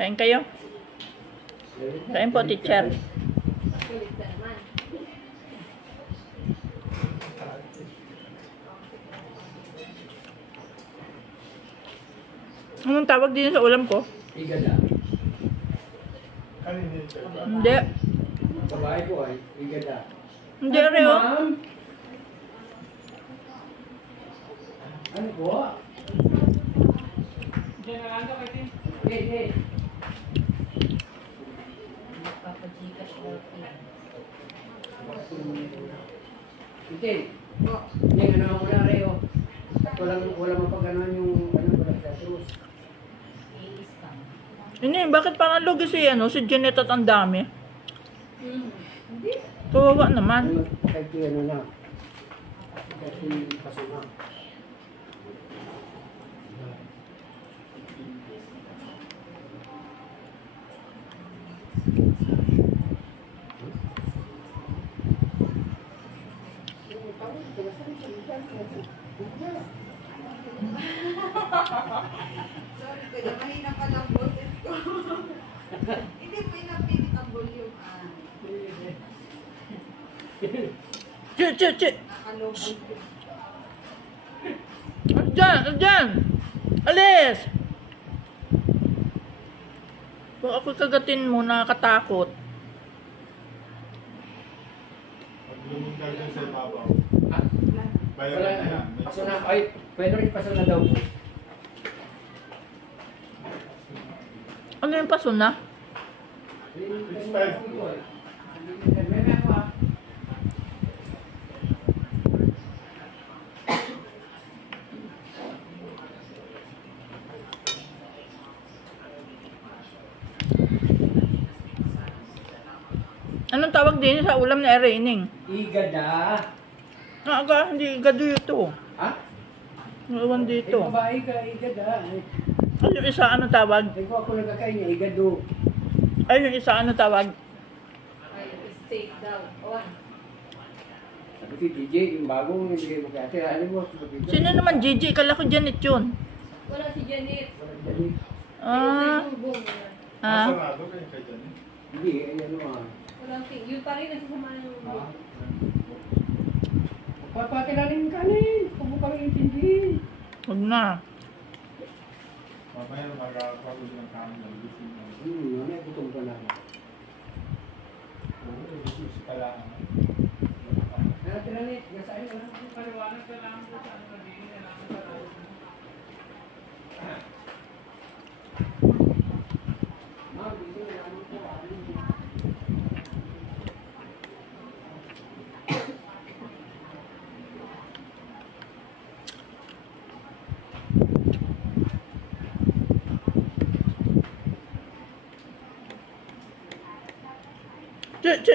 Kain kayo? Kain po, teacher. Anong tawag din sa ulam ko? Igada. Hindi. Babae ko ay igada. Hindi, Reo. Ma'am? Ano po? Generando ka din. Hindi. Hindi. Hindi, ano ako na, Reo. At walang mapaganoan yung walang sasus. Hindi, bakit parang lugi si Janet at ang dami? Kawawa naman. Kahit ano na. Kahit paso na. Sorry, kuya. Mahina pa lang boses ko. Hindi mo inapilit ang volume. Che. Nakalobog ko. Diyan! Alis! Kung ako kagatin mo, nakakatakot. Pag lumungkal dyan sa ibabaw, Ah, bayaran na yan. May paso na. Ay, pwede rin paso na daw po. Ano yung paso na? Anong tawag din sa ulam na Erening? Igada. Aga, hindi gado ito. Ha? Ewan dito. Babae ka, igada. Ay, yung isa ano tawag? Ay, ko ako nagkakain niya, igado. Ay, yung isa ano tawag? Ay, steak daw. Oh. Sabi ko, DJ, yung bagong hindi mo kaya. Tira, ano mo? Sino naman Gigi? Kala ko Janet yun. Wala si Janet. Ah, Masarado kayo kay dyan. Hindi, ay ano ah. Walang thing. Yun pa rin nagsasama ng Papakilala yung kanin. Huwag mo kami intindihin. wag na. Mamaya magkakapagod ng kanin. Gising na. May gutom ka na. Oo, Jesus ka lang. Tira, nasa iyo. Paliwanag ka lang po sa ano din. Kailangan sa lalo. Ma'am, dito na ano po. Che.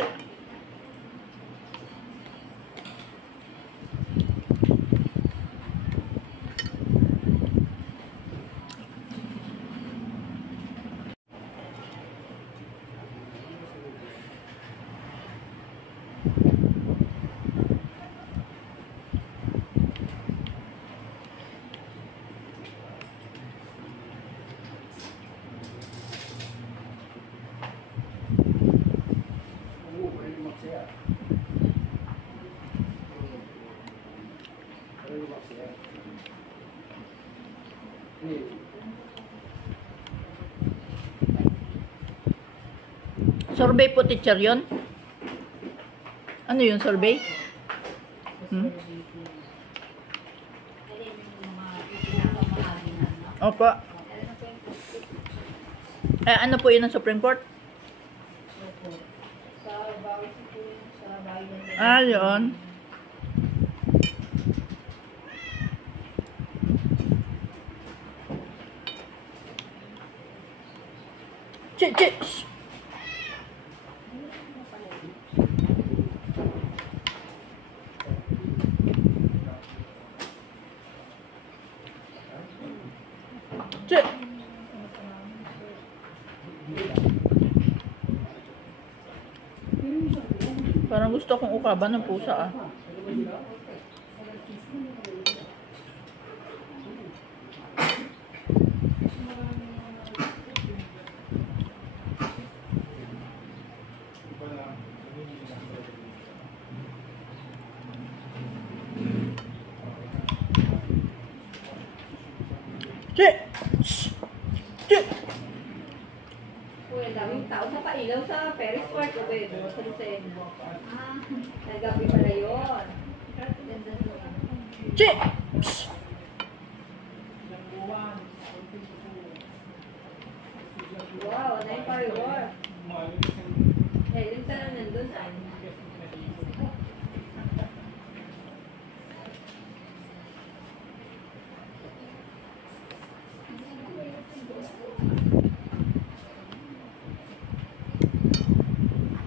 Sorbet po, teacher yun? Ano yun, sorbet? Opo. Ano po yun ang Supreme Court? Yun. Che. Che. Parang gusto kong ukaban ng pusa Uy, ang daming tao sa pailaw sa Paris Park. Okay, sa Lucena. Nagabi pala yun. Chi! Wow, ano yung firework? Eh, yung tanong nandun ay.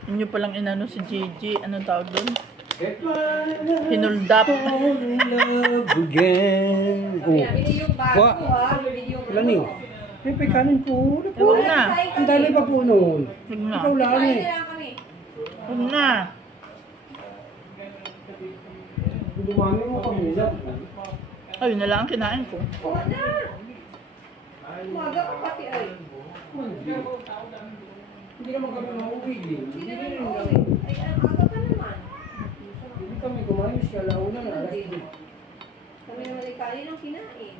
Inyo palang inano si Gigi. Anong tawag doon? Hinuldap. Hinuldap. Love again. Bili yung bago Wa- ha. Bili yung Ilan eh? Eh, may kanin po. Huwag na. Ang dami pa po noon. Huwag na. Ikaw lang Kain eh. na lang kami. Huwag na. Dumami mo ka muna. Ayun na lang ang kinain ko. Kuha na. Umaga pa pati ay. Hindi naman kami mauwi eh. Hindi naman uuwi. Ay, ang aga pa naman. Hindi kami kumain siya launa na alas 10. Kami naman ay kain ng kinain.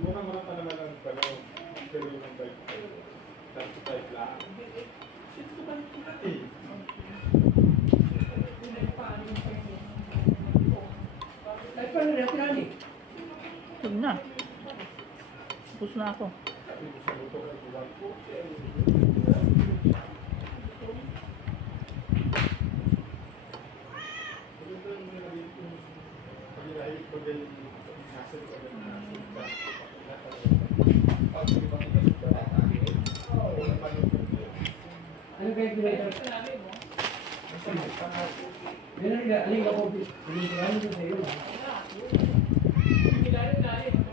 Mura-mura pa naman ang palaw. Pero yung bike. Tapos bike lang. Shit, ko ba ito eh? Ay, paano natin ani? Huwag na. Tapos na ako. Ano ba yung pinag- Yan ang alin ako. Pinag-ano ko sa'yo. Ilalim.